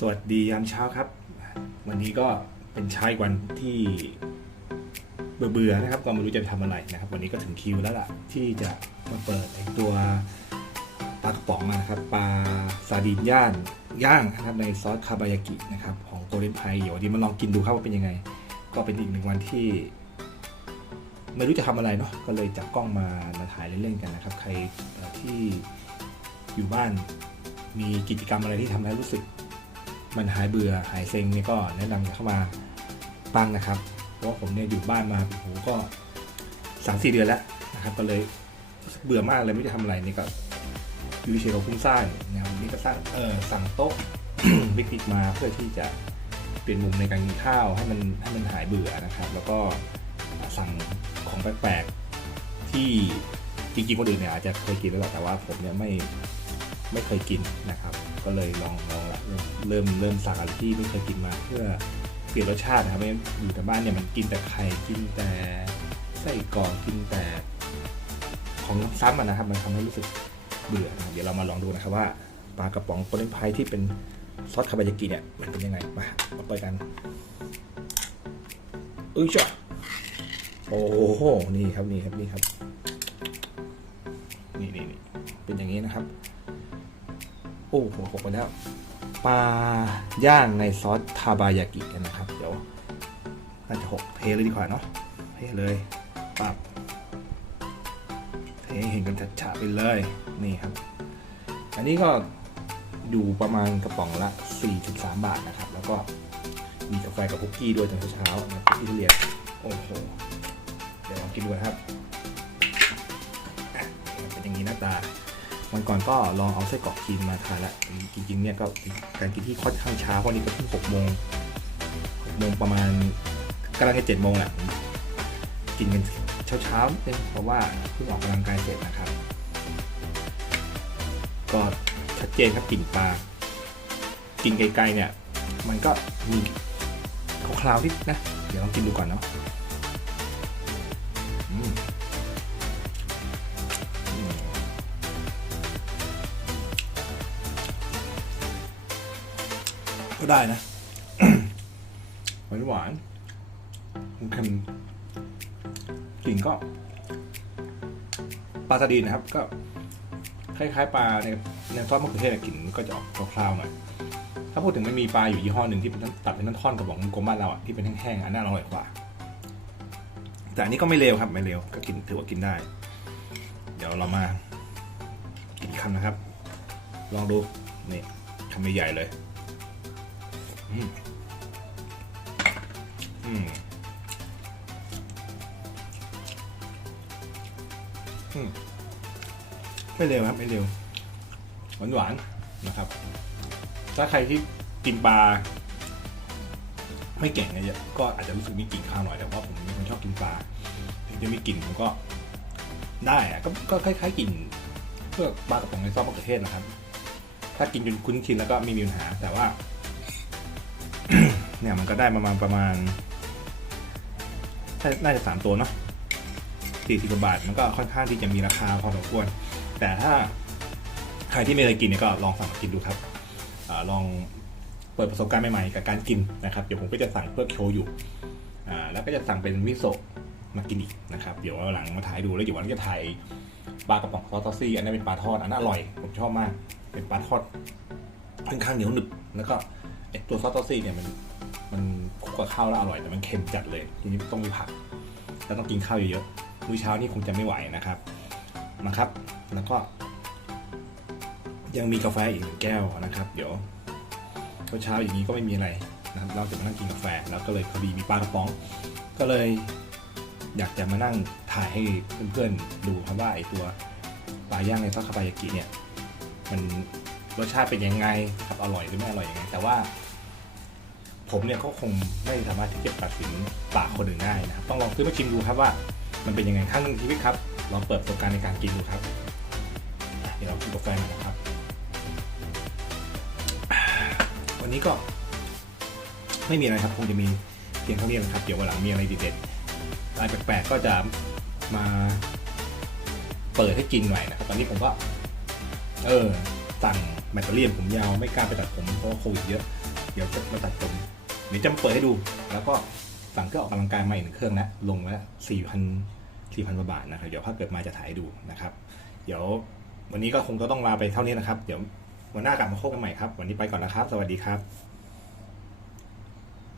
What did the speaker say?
สวัสดียามเช้าครับ วันนี้ก็เป็นเช้าอีกวันที่เบื่อๆนะครับก็ไม่รู้จะทำอะไรนะครับ วันนี้ก็ถึงคิวแล้วล่ะ ที่จะมาเปิดตัวปลากระป๋องนะครับปลาซาดีนย่างย่างนะครับในซอสคาบายากินะครับของโกลเด้นไพเดี๋ยววันนี้มาลองกินดูครับว่าเป็นยังไง ก็เป็นอีกหนึ่งวันที่ ไม่รู้จะทำอะไรเนาะก็เลยจับกล้องมามาถ่ายเล่นๆกันนะครับ ใครที่อยู่บ้านมีกิจกรรมอะไรที่ทำแล้วรู้สึก มันหายเบื่อหายเซ็งเนี่ยก็แนะนำเข้ามาบ้างนะครับ เพราะผมเนี่ยอยู่บ้านมาโอ้โหก็สามสี่เดือนแล้วนะครับ ก็เลยเบื่อมากเลยไม่จะทำอะไรนี่ก็อยู่เฉยๆกับคุ้มซ่านนะครับวันนี้ก็สร้างเออสั่งโต๊ะปิกนิกมาเพื่อที่จะเปลี่ยนมุมในการกินข้าวให้มันให้มันหายเบื่อนะครับ แล้วก็สั่งของแปลกๆที่จริงๆคนอื่นเนี่ยอาจจะเคยกินแล้วแต่ว่าผมเนี่ยไม่ ไม่เคยกินนะครับ ก็เลยลองลองละเริ่มเริ่มสั่งอะไรที่ไม่เคยกินมาเพื่อเปลี่ยนรสชาตินะครับไม่อยู่แต่บ้านเนี่ยมันกินแต่ไข่กินแต่ไส้กรอกกินแต่ของซ้ำนะครับ มันทำให้รู้สึกเบื่อเดี๋ยวเรามาลองดูนะครับว่าปลากระป๋องโกลเด้นไพที่เป็นซอสคาบายากิเนี่ยมันเป็นยังไงมามาเปิดกันอุ้ยจ้ะโอ้โหนี่ครับนี่ครับนี่ครับนี่นี่นี่เป็นอย่างนี้นะครับ โอ้หัวหกไปแล้วปลาย่างในซอสทาบายากิกันนะครับ เดี๋ยวน่าจะหกเทเลยดีกว่าเนาะเทเลยปับเทเห็นกันชัดๆไปเลยนี่ครับ อันนี้ก็อยู่ประมาณกระป๋องละ 4.3 บาทนะครับ แล้วก็มีกาแฟกับคุกกี้ด้วยตอนเช้าๆนะที่เรียนโอ้โหเดี๋ยวลองกินดูนะครับเป็นอย่างนี้หน้าตา วันก่อนก็ลองเอาไส้กรอกครีมมาทานละจริงๆเนี่ยก็การกินที่ค่อนข้างช้าเพราะนี่ก็เพิ่งหกโมงหกโมงประมาณกำลังจะเจ็ดโมงแหละกินกันเช้าๆนิดนึงเพราะว่าเพิ่งออกกำลังกายเสร็จนะครับ ก็ชัดเจนครับกลิ่นปลากินไกลๆเนี่ย มันก็มีคราวๆนิดนะ เดี๋ยวลองกินดูก่อนเนาะ ก็ได้นะ หวานหวานเค็มกลิ่นก็ปลาสดีนนะครับ ก็คล้ายๆปลาในในซอสมะเขือเทศอะกลิ่นก็จะออกคร่าวๆหน่อยถ้าพูดถึงไม่มีปลาอยู่ยี่ห้อหนึ่งที่เป็นตัดเป็นท่อนๆกระบอกกลมบ้านเราอะที่เป็นแห้งๆอันน่าอร่อยกว่า แต่อันนี้ก็ไม่เลวครับ ไม่เลวก็กินถือว่ากินได้ เดี๋ยวเรามากินคำนะครับ ลองดูนี่คำใหญ่ๆเลย อืมอืมอืมไม่เร็วครับไม่เร็ว หวานหวานๆนะครับ ถ้าใครที่กินปลาไม่เก่งเนี่ยก็อาจจะรู้สึกมีกลิ่นข้าวหน่อยแต่ว่าผมเป็นคนชอบกินปลาถึงจะมีกลิ่นผมก็ได้อะก็ก็คล้ายๆกลิ่นเพื่อปลากระป๋องในซอสมะเขือเทศนะครับ ถ้ากินจนคุ้นชินแล้วก็ไม่มีปัญหาแต่ว่า เนี่ยมันก็ได้ประมาณประมาณ น่าจะสามตัวเนาะสี่สิบกว่าบาทมันก็ค่อนข้างที่จะมีราคาพอสมควร แต่ถ้าใครที่ไม่เคยกินเนี่ยก็ลองสั่งมากินดูครับอลองเปิดประสบการณ์ใหม่ๆกับการกินนะครับ เดี๋ยวผมก็จะสั่งเพื่อโชว์อยู่แล้วก็จะสั่งเป็นมิโซะมากินอีกนะครับ เดี๋ยวหลังมาถ่ายดูแล้วเดี๋ยววันนี้จะถ่ายปลากระป๋องซอสตอซี่อันนั้เป็นปลาทอดอันนั้นอร่อย ผมชอบมาก เป็นปลาทอดค่อนข้างเหนียวหนึบแล้วก็ตัวซอสตอซี่เนี่ยมัน มันคลุกกับข้าวแล้วอร่อยแต่มันเค็มจัดเลยทีนี้ต้องมีผัก แล้วต้องกินข้าวเยอะๆมื้อเช้านี่คงจะไม่ไหวนะครับนะครับ แล้วก็ยังมีกาแฟอีกหนึ่งแก้วนะครับ เดี๋ยวเช้าอย่างนี้ก็ไม่มีอะไรนะครับเราจะมานั่งกินกาแฟ แล้วก็เลยพอดีมีปลากระป๋อง ก็เลยอยากจะมานั่งถ่ายให้เพื่อนๆดูครับว่าไอตัวปลาย่างในซอสคาบายากิเนี่ยมันรสชาติเป็นยังไงครับอร่อยหรือไม่อร่อยยังไง แต่ว่า ผมเนี่ยก็คงไม่สามารถที่จะตัดสินปากคนอื่นได้นะครับต้องลองซื้อมาชิมดูครับว่า มันเป็นยังไงครั้งหนึ่งชีวิตครับลองเปิดประสบการณ์ในการกินดูครับเดี๋ยวเรากินกาแฟหน่อยนะครับ วันนี้ก็ไม่มีอะไรครับ คงจะมีเพียงเท่านี้นะครับ เดี๋ยววันหลังมีอะไรเด็ดๆอะไรแปลกๆก็จะมาเปิดให้กินหน่อยนะครับตอนนี้ผมก็ เออสั่งแบตเตอรี่ผมยาวไม่กล้าไปตัดผมเพราะโควิดเยอะ เดี๋ยวจะมาตัดผม เดี๋ยวจะมาเปิดให้ดู แล้วก็สั่งเครื่องออกกำลังกายใหม่หนึ่งเครื่องนะลงแล้วสี่พันสี่พันกว่าบาทนะครับ เดี๋ยวถ้าเกิดมาจะถ่ายดูนะครับ เดี๋ยววันนี้ก็คงจะต้องลาไปเท่านี้นะครับ เดี๋ยววันหน้ากลับมาพบกันใหม่ครับ วันนี้ไปก่อนนะครับ สวัสดีครับ